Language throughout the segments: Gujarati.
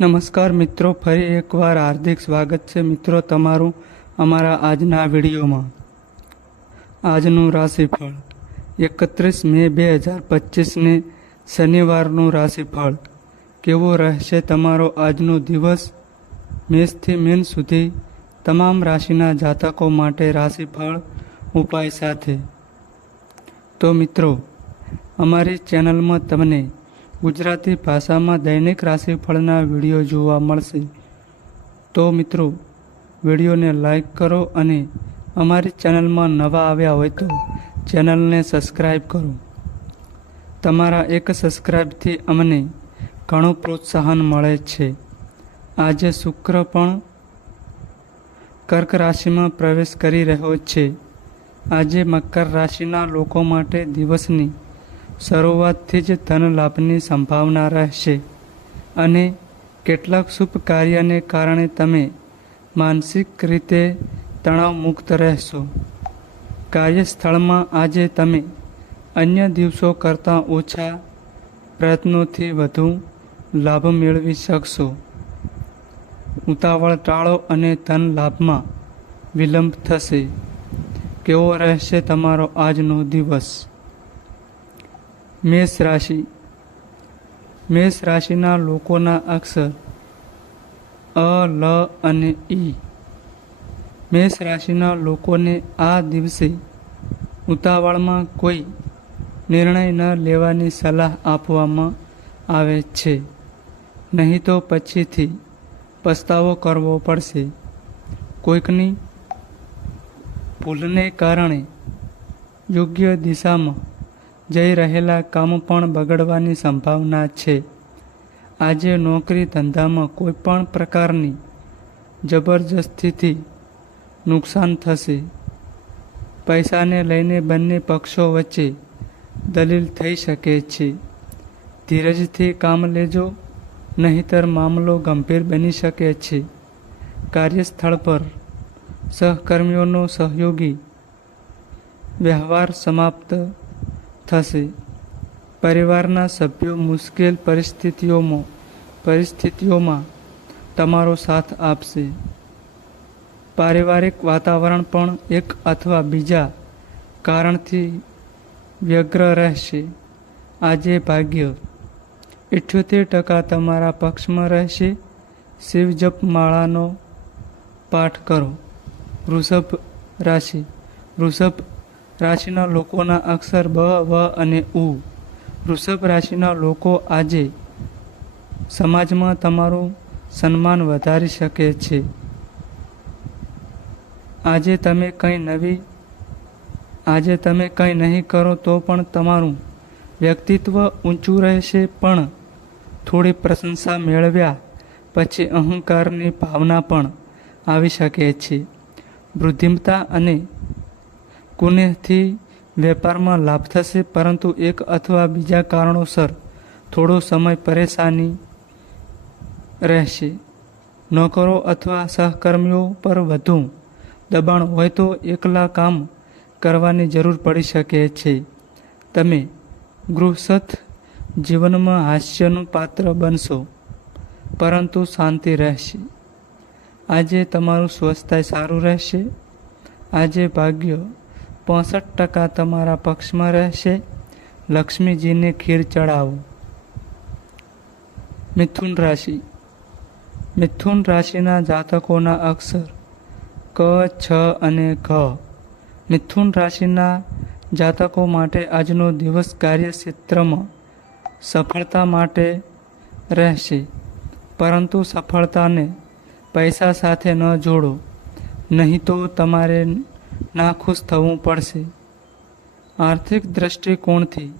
નમસ્કાર મિત્રો, ફરી એકવાર હાર્દિક સ્વાગત છે મિત્રો તમારું અમારા આજના વિડીયોમાં. આજનું રાશિફળ, એકત્રીસ મે બે હજાર પચીસને શનિવારનું રાશિફળ. કેવો રહેશે તમારો આજનો દિવસ? મેષથી મેન સુધી તમામ રાશિના જાતકો માટે રાશિફળ ઉપાય સાથે. તો મિત્રો, અમારી ચેનલમાં તમને ગુજરાતી ભાષામાં દૈનિક રાશિફળના વીડિયો જોવા મળશે. તો મિત્રો, વિડીયોને લાઈક કરો અને અમારી ચેનલમાં નવા આવ્યા હોય તો ચેનલને સબસ્ક્રાઈબ કરો. તમારા એક સબસ્ક્રાઈબથી અમને ઘણું પ્રોત્સાહન મળે છે. આજે શુક્ર પણ કર્ક રાશિમાં પ્રવેશ કરી રહ્યો છે. આજે મકર રાશિના લોકો માટે દિવસની શરૂઆતથી જ ધન લાભની સંભાવના રહેશે અને કેટલાક શુભ કાર્યને કારણે તમે માનસિક રીતે તણાવ મુક્ત રહેશો. કાર્યસ્થળમાં આજે તમે અન્ય દિવસો કરતાં ઓછા પ્રયત્નોથી વધુ લાભ મેળવી શકશો. ઉતાવળ ટાળો અને ધન લાભમાં વિલંબ થશે. કેવો રહેશે તમારો આજનો દિવસ? મેષ રાશિ. મેષ રાશિના લોકોના અક્ષર અ, લ અને ઈ મેષ રાશિના લોકોને આ દિવસે ઉતાવળમાં કોઈ નિર્ણય ન લેવાની સલાહ આપવામાં આવે છે. નહીં તો પછીથી પસ્તાવો કરવો પડશે. કોઈકની ભૂલને કારણે યોગ્ય દિશામાં જઈ રહેલા કામ પણ બગડવાની સંભાવના છે. આજે નોકરી ધંધામાં કોઈ પણ પ્રકારની જબરજસ્તીથી નુકસાન થશે. પૈસાને લઈને બંને પક્ષો વચ્ચે દલીલ થઈ શકે છે. ધીરજથી કામ લેજો, નહીતર મામલો ગંભીર બની શકે છે. કાર્યસ્થળ પર સહકર્મીઓનો સહયોગી વ્યવહાર સમાપ્ત થશે. પરિવારના સભ્યો મુશ્કેલ પરિસ્થિતિઓમાં પરિસ્થિતિઓમાં તમારો સાથ આપશે. પારિવારિક વાતાવરણ પણ એક અથવા બીજા કારણથી વ્યગ્ર રહેશે. આજે ભાગ્ય. ઇઠ્યોતેર ટકા તમારા પક્ષમાં રહેશે. શિવજપ માળાનો પાઠ કરો. વૃષભ રાશિ. વૃષભ રાશિના લોકોના અક્ષર બ, વ અને ઉ. વૃષભ રાશિના લોકો આજે સમાજમાં તમારું સન્માન વધારી શકે છે. આજે તમે કંઈ નવી, આજે તમે કંઈ નહીં કરો તો પણ તમારું વ્યક્તિત્વ ઊંચું રહેશે, પણ થોડી પ્રશંસા મેળવ્યા પછી અહંકારની ભાવના પણ આવી શકે છે. વૃદ્ધિમતા અને કુનેહથી વેપારમાં લાભ થશે, પરંતુ એક અથવા બીજા કારણોસર થોડો સમય પરેશાની રહેશે. નોકરો અથવા સહકર્મીઓ પર વધુ દબાણ હોય તો એકલા કામ કરવાની જરૂર પડી શકે છે. તમે ગૃહસ્થ જીવનમાં હાસ્યનું પાત્ર બનશો, પરંતુ શાંતિ રહેશે. આજે તમારું સ્વસ્થતા સારું રહેશે. આજે ભાગ્ય પોસઠ ટકા તમારા પક્ષમાં રહેશે. લક્ષ્મીજીને ખીર ચડાવો. મિથુન રાશિ. મિથુન રાશિના જાતકોના અક્ષર ક, છ અને ઘ. મિથુન રાશિના જાતકો માટે આજનો દિવસ કાર્યક્ષેત્રમાં સફળતા માટે રહેશે. પરંતુ સફળતાને પૈસા સાથે ન જોડો. નહીં તો તમારે નાખુશ થવું પડશે. આર્થિક દૃષ્ટિકોણથી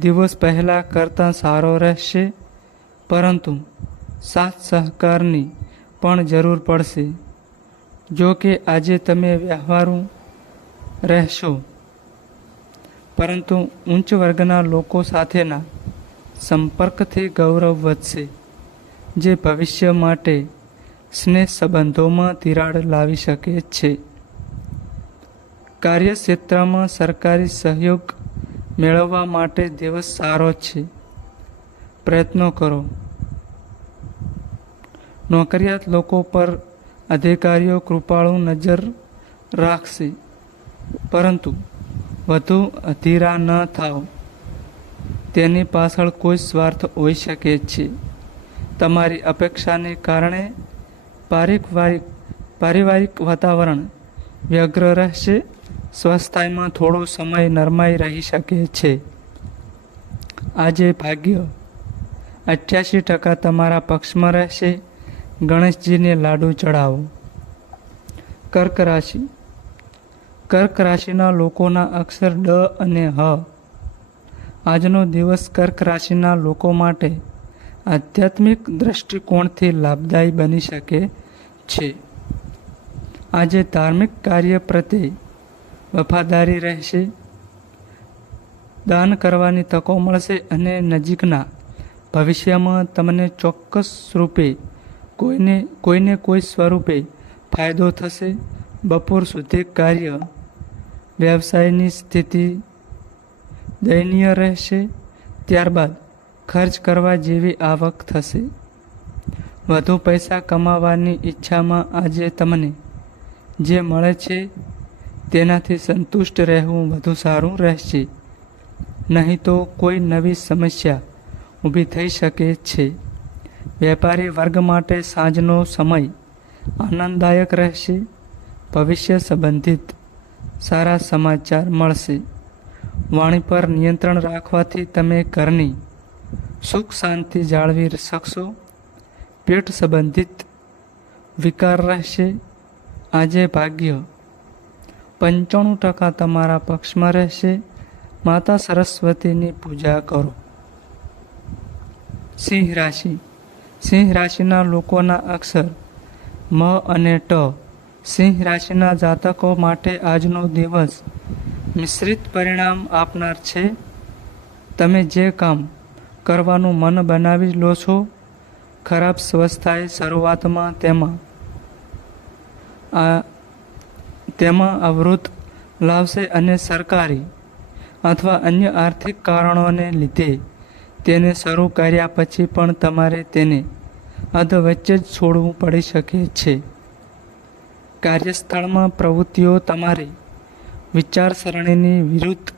દિવસ પહેલાં કરતાં સારો રહેશે, પરંતુ સાથ સહકારની પણ જરૂર પડશે. જો કે આજે તમે વ્યવહારુ રહેશો, પરંતુ ઉચ્ચ વર્ગના લોકો સાથેના સંપર્કથી ગૌરવ વધશે, જે ભવિષ્ય માટે સ્નેહ સંબંધોમાં તિરાડ લાવી શકે છે. કાર્યક્ષેત્રમાં સરકારી સહયોગ મેળવવા માટે દિવસ સારો છે. પ્રયત્નો કરો. નોકરિયાત લોકો પર અધિકારીઓ કૃપાળુ નજર રાખશે. પરંતુ વધુ અધીરા ન થાઓ. તેની પાછળ કોઈ સ્વાર્થ હોઈ શકે છે. તમારી અપેક્ષાને કારણે પારિવારિક પારિવારિક વાતાવરણ વ્યગ્ર રહેશે. સ્વસ્થાયમાં થોડો સમય નરમાઈ રહી શકે છે. આજે ભાગ્ય અઠ્યાસી ટકા તમારા પક્ષમાં રહેશે. ગણેશજીને લાડુ ચડાવો. કર્ક રાશિ. કર્ક રાશિના લોકોના અક્ષર ડ અને હ. આજનો દિવસ કર્ક રાશિના લોકો માટે આધ્યાત્મિક દૃષ્ટિકોણથી લાભદાયી બની શકે છે. આજે ધાર્મિક કાર્ય પ્રત્યે વફાદારી રહેશે. દાન કરવાની તકો મળશે અને નજીકના ભવિષ્યમાં તમને ચોક્કસ રૂપે કોઈને કોઈને કોઈ સ્વરૂપે ફાયદો થશે. બપોર સુધી કાર્ય વ્યવસાયની સ્થિતિ દયનીય રહેશે. ત્યારબાદ ખર્ચ કરવા જેવી આવક થશે. વધુ પૈસા કમાવાની ઈચ્છામાં આજે તમને જે મળે છે તેનાથી સંતુષ્ટ રહેવું વધુ સારું રહેશે. નહીં તો કોઈ નવી સમસ્યા ઊભી થઈ શકે છે. વેપારી વર્ગ માટે સાંજનો સમય આનંદદાયક રહેશે. ભવિષ્ય સંબંધિત સારા સમાચાર મળશે. વાણી પર નિયંત્રણ રાખવાથી તમે ઘરની સુખ શાંતિ જાળવી શકશો. પેટ સંબંધિત વિકાર રહેશે. આજે ભાગ્ય પંચાણું ટકા તમારા પક્ષમાં રહેશે. માતા સરસ્વતીની પૂજા કરો. સિંહ રાશિ. સિંહ રાશિના લોકોના અક્ષર મ અને ટ. સિંહ રાશિના જાતકો માટે આજનો દિવસ મિશ્રિત પરિણામ આપનાર છે. તમે જે કામ કરવાનું મન બનાવી લો છો, ખરાબ સ્વસ્થાએ શરૂઆતમાં તેમાં આ તેમાં અવરોધ લાવશે અને સરકારી અથવા અન્ય આર્થિક કારણોને લીધે તેને શરૂ કર્યા પછી પણ તમારે તેને અધ વચ્ચે જ છોડવું પડી શકે છે. કાર્યસ્થળમાં પ્રવૃત્તિઓ તમારી વિચારસરણીની વિરુદ્ધ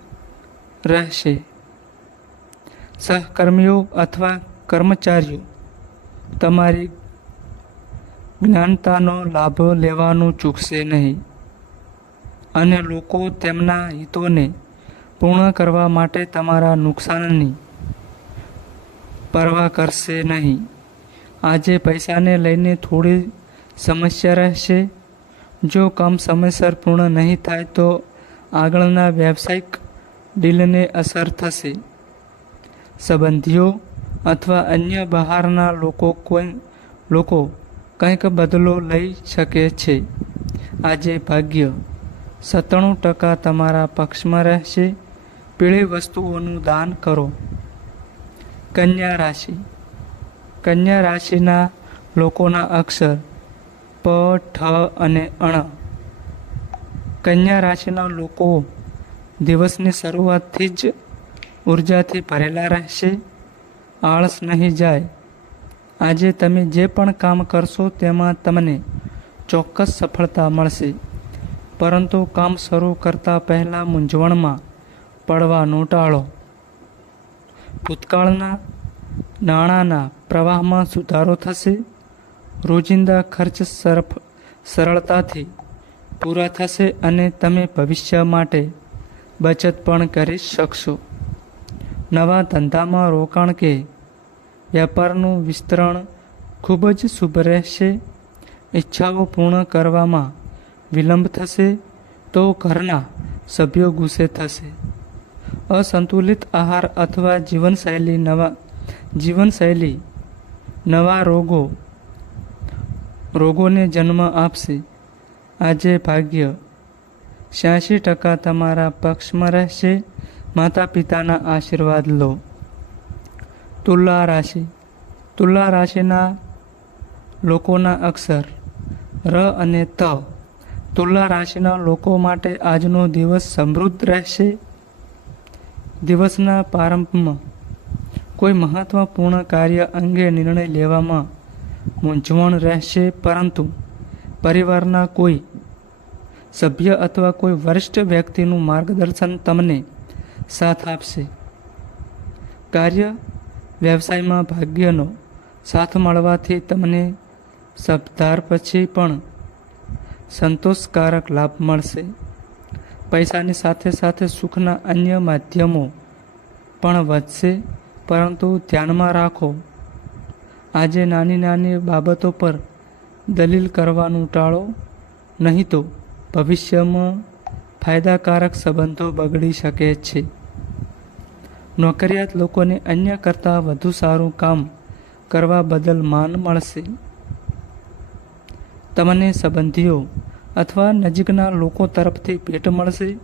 રહેશે. સહકર્મીઓ અથવા કર્મચારીઓ તમારી જ્ઞાનતાનો લાભ લેવાનું ચૂકશે નહીં. અને લોકો તેમના હિતોને પૂર્ણ કરવા માટે તમારા નુકસાનની પરવા કરશે નહીં. આજે પૈસાને લઈને થોડી સમસ્યા રહેશે. જો કામ સમયસર પૂર્ણ નહીં થાય તો આગળના વ્યવસાયિક ડીલને અસર થશે. સંબંધીઓ અથવા અન્ય બહારના લોકો કોઈ લોકો કંઈક બદલો લઈ શકે છે. આજે ભાગ્ય સત્તાણું ટકા તમારા પક્ષમાં રહેશે. પીળી વસ્તુઓનું દાન કરો. કન્યા રાશિ. કન્યા રાશિના લોકોના અક્ષર પ, ઠ અને અણ. કન્યા રાશિના લોકો દિવસની શરૂઆતથી જ ઉર્જાથી ભરેલા રહેશે. આળસ નહીં જાય. આજે તમે જે પણ કામ કરશો તેમાં તમને ચોક્કસ સફળતા મળશે. પરંતુ કામ શરૂ કરતા પહેલાં મૂંઝવણમાં પડવાનો ટાળો ભૂતકાળના નાણાંના પ્રવાહમાં સુધારો થશે. રોજિંદા ખર્ચ સરફ, સરળતાથી પૂરા થશે અને તમે ભવિષ્ય માટે બચત પણ કરી શકશો. નવા ધંધામાં રોકાણ કે વ્યાપારનું વિસ્તરણ ખૂબ જ શુભ રહેશે. ઈચ્છાઓ પૂર્ણ કરવામાં વિલંબ થશે તો ઘરના સભ્યો ગુસ્સે થશે. અસંતુલિત આહાર અથવા જીવનશૈલી નવા જીવનશૈલી નવા રોગો, રોગોને જન્મ આપશે. આજે ભાગ્ય છ્યાસી ટકા તમારા પક્ષમાં રહેશે. માતા પિતાના આશીર્વાદ લો. તુલા રાશિ, તુલા રાશિના લોકોના અક્ષર ર અને ત તુલા રાશિના લોકો માટે આજનો દિવસ સમૃદ્ધ રહેશે. દિવસના પ્રારંભમાં કોઈ મહત્વપૂર્ણ કાર્ય અંગે નિર્ણય લેવામાં મૂંઝવણ રહેશે, પરંતુ પરિવારના કોઈ સભ્ય અથવા કોઈ વરિષ્ઠ વ્યક્તિનું માર્ગદર્શન તમને સાથ આપશે. કાર્ય વ્યવસાયમાં ભાગ્યનો સાથ મળવાથી તમને સપ્તાહ પછી પણ સંતોષકારક લાભ મળશે. પૈસાની સાથે સાથે સુખના અન્ય માધ્યમો પણ વધશે, પરંતુ ધ્યાનમાં રાખો, આજે નાની નાની બાબતો પર દલીલ કરવાનું ટાળો, નહીં તો ભવિષ્યમાં ફાયદાકારક સંબંધો બગડી શકે છે. નોકરિયાત લોકોને અન્ય કરતાં વધુ સારું કામ કરવા બદલ માન મળશે. તમને સંબંધીઓ અથવા નજીકના લોકો તરફથી ભેટ મળશે,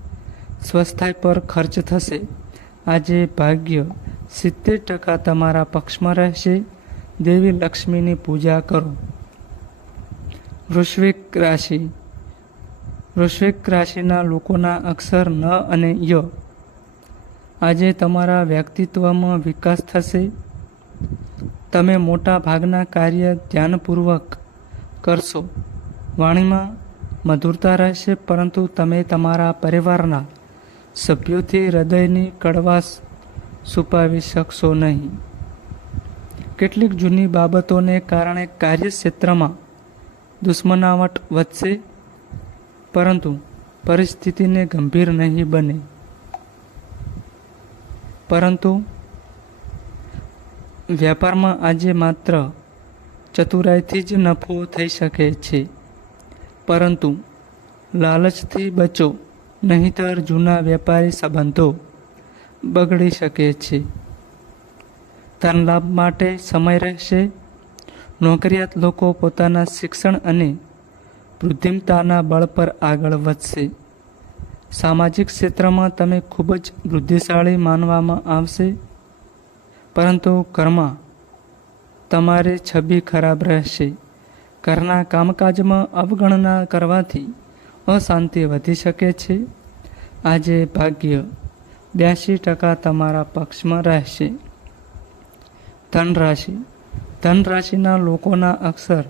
સ્વસ્થાય પર ખર્ચ થશે. આજે ભાગ્ય સિત્તેર ટકા તમારા પક્ષમાં રહેશે. દેવી લક્ષ્મીની પૂજા કરો. વૃશ્વિક રાશિ. વૃશ્વિક રાશિના લોકોના અક્ષર ન અને ય. આજે તમારા વ્યક્તિત્વમાં વિકાસ થશે. તમે મોટા ભાગના કાર્ય ધ્યાનપૂર્વક કરશો. વાણીમાં મધુરતા રહેશે, પરંતુ તમે તમારા પરિવારના સભ્યોથી હૃદયની કડવાશ છુપાવી શકશો નહીં. કેટલીક જૂની બાબતોને કારણે કાર્યક્ષેત્રમાં દુશ્મનાવટ વધશે, પરંતુ પરિસ્થિતિને ગંભીર નહીં બને. પરંતુ વ્યાપારમાં આજે માત્ર ચતુરાઈથી જ નફો થઈ શકે છે. પરંતુ લાલચથી બચો, નહીંતર જૂના વેપારી સંબંધો બગડી શકે છે. ધન લાભ માટે સમય રહેશે. નોકરિયાત લોકો પોતાના શિક્ષણ અને વૃદ્ધિમતાના બળ પર આગળ વધશે. સામાજિક ક્ષેત્રમાં તમે ખૂબ જ બુદ્ધિશાળી માનવામાં આવશે. પરંતુ ઘરમાં તમારી છબી ખરાબ રહેશે. ઘરના કામકાજમાં અવગણના કરવાથી અશાંતિ વધી શકે છે. આજે ભાગ્ય બ્યાસી ટકા તમારા પક્ષમાં રહેશે. ધન રાશિ ધન રાશિના લોકોના અક્ષર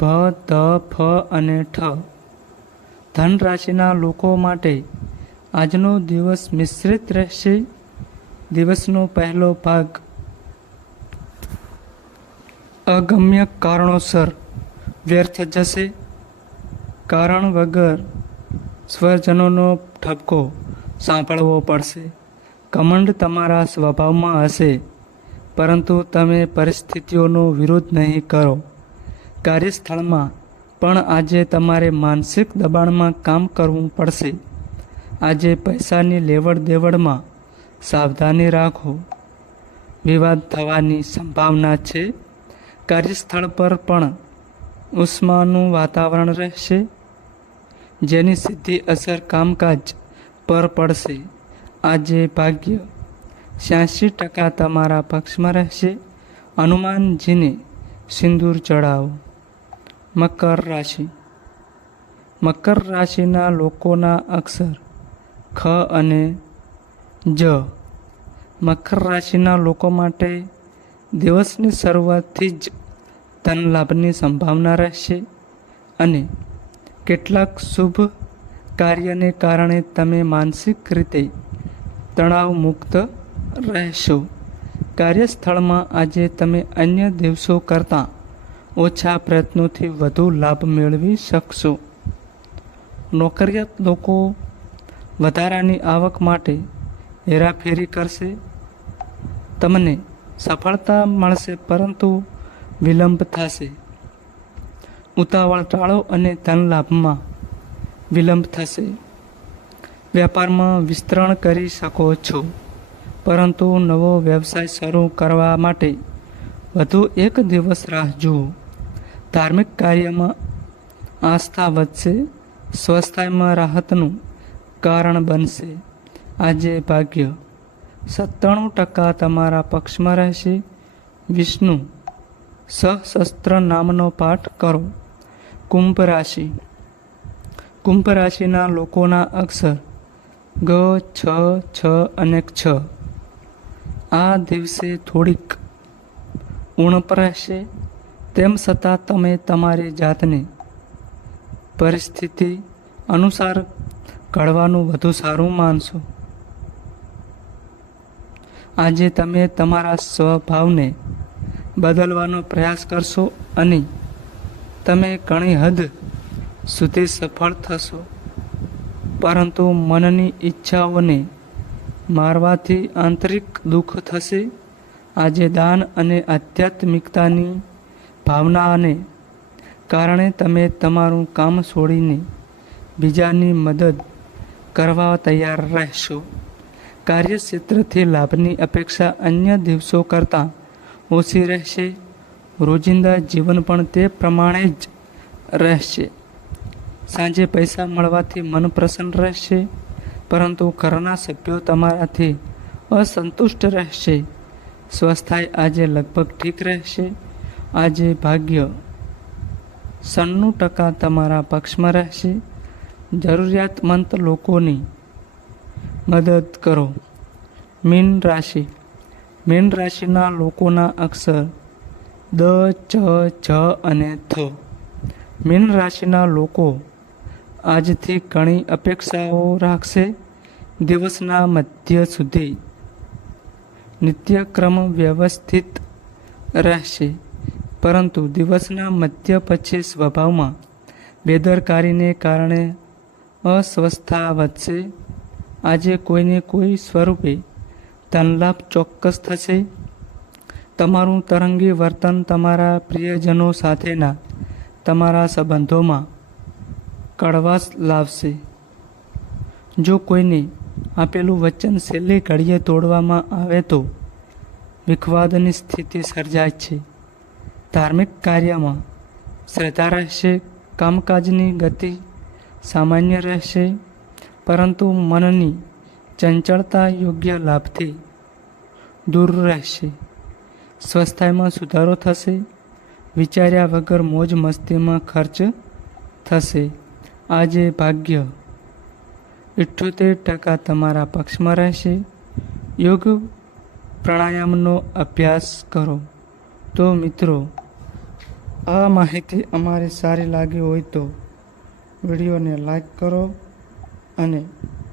ભ, ધ, ફ અને ઠ. ધન રાશિના લોકો માટે આજનો દિવસ મિશ્રિત રહેશે. દિવસનો પહેલો ભાગ અગમ્ય કારણોસર વ્યર્થ જશે. કારણ વગર સ્વજનોનો ઠપકો સાંભળવો પડશે. કમંડ તમારા સ્વભાવમાં હશે, પરંતુ તમે પરિસ્થિતિઓનો વિરોધ નહીં કરો. કાર્યસ્થળમાં પણ આજે તમારે માનસિક દબાણમાં કામ કરવું પડશે. આજે પૈસાની લેવડ દેવડમાં સાવધાની રાખો. વિવાદ થવાની સંભાવના છે. કાર્યસ્થળ પર પણ ઉષ્માનું વાતાવરણ રહેશે, જેની સીધી અસર કામકાજ પર પડશે. આજે ભાગ્ય છ્યાસી ટકા તમારા પક્ષમાં રહેશે. હનુમાનજીને સિંદૂર ચડાવો મકર રાશિ. મકર રાશિના લોકોના અક્ષર ખ અને જ. મકર રાશિના લોકો માટે દિવસની શરૂઆતથી જ ધન લાભની સંભાવના રહેશે અને કેટલાક શુભ કાર્યને કારણે તમે માનસિક રીતે તણાવ મુક્ત રહેશો. કાર્યસ્થળમાં આજે તમે અન્ય દિવસો કરતાં ઓછા પ્રયત્નોથી વધુ લાભ મેળવી શકશો. નોકરિયાત લોકો વધારાની આવક માટે હેરાફેરી કરશે. તમને સફળતા મળશે, પરંતુ વિલંબ થશે. ઉતાવળ ટાળો અને ધન લાભમાં વિલંબ થશે. વ્યાપારમાં વિસ્તરણ કરી શકો છો, પરંતુ નવો વ્યવસાય શરૂ કરવા માટે વધુ એક દિવસ રાહ જુઓ. ધાર્મિક કાર્યમાં આસ્થા વધશે સ્વસ્થાયમાં રાહતનું કારણ બનશે. આજે ભાગ્ય. સત્તાણું ટકા તમારા પક્ષમાં રહેશે. વિષ્ણુ સશસ્ત્ર નામનો પાઠ કરો. કુંભ રાશિ કુંભ રાશિના લોકોના અક્ષર ગ, છ છ અને છ. આ દિવસે થોડીક ઉણપ રહેશે, તેમ છતાં તમે તમારી જાતને પરિસ્થિતિ અનુસાર ઘડવાનું વધુ સારું માનશો. આજે તમે તમારા સ્વભાવને બદલવાનો પ્રયાસ કરશો અને તમે ઘણી હદ સુધી સફળ થશો. પરંતુ મનની ઈચ્છાઓને મારવાથી આંતરિક દુઃખ થશે. આજે દાન અને આધ્યાત્મિકતાની ભાવનાને કારણે તમે તમારું કામ છોડીને બીજાની મદદ કરવા તૈયાર રહેશો. કાર્યક્ષેત્રથી લાભની અપેક્ષા અન્ય દિવસો કરતાં ઓછી રહેશે. રોજિંદા જીવન પણ તે પ્રમાણે જ રહેશે. સાંજે પૈસા મળવાથી મન પ્રસન્ન રહેશે, પરંતુ ઘરના સભ્યો તમારાથી અસંતુષ્ટ રહેશે. સ્વસ્થાય આજે લગભગ ઠીક રહેશે. આજે ભાગ્ય સન્નું ટકા તમારા પક્ષમાં રહેશે. જરૂરિયાતમંદ લોકોની મદદ કરો. મીન રાશિ મીન રાશિના લોકોના અક્ષર દ, ચ જ અને થ. મીન રાશિના લોકો આજથી ઘણી અપેક્ષાઓ રાખશે દિવસના મધ્ય સુધી. નિત્યક્રમ વ્યવસ્થિત રહેશે, પરંતુ દિવસના મધ્ય પછી સ્વભાવમાં બેદરકારીને કારણે અસ્વસ્થતા વધશે. આજે કોઈને કોઈ સ્વરૂપે ધનલાભ ચોક્કસ થશે. તમારું તરંગી વર્તન તમારા પ્રિયજનો સાથેના તમારા સંબંધોમાં કડવાશ લાવશે. જો કોઈને આપેલું વચન છેલ્લે ઘડીએ તોડવામાં આવે તો વિખવાદની સ્થિતિ સર્જાય છે. ધાર્મિક કાર્યમાં શ્રદ્ધા રહેશે, કામકાજની ગતિ સામાન્ય રહેશે, પરંતુ મનની ચંચળતા યોગ્ય લાભથી દૂર રહેશે. સ્વસ્થાયમાં સુધારો થશે. વિચાર્યા વગર મોજ મસ્તીમાં ખર્ચ થશે. આજે ભાગ્ય ઇઠ્ઠોતેર ટકા તમારા પક્ષમાં રહેશે. યોગ પ્રાણાયામનો અભ્યાસ કરો. તો મિત્રો, આ માહિતી અમારી સારી લાગી હોય તો વિડીયોને લાઈક કરો અને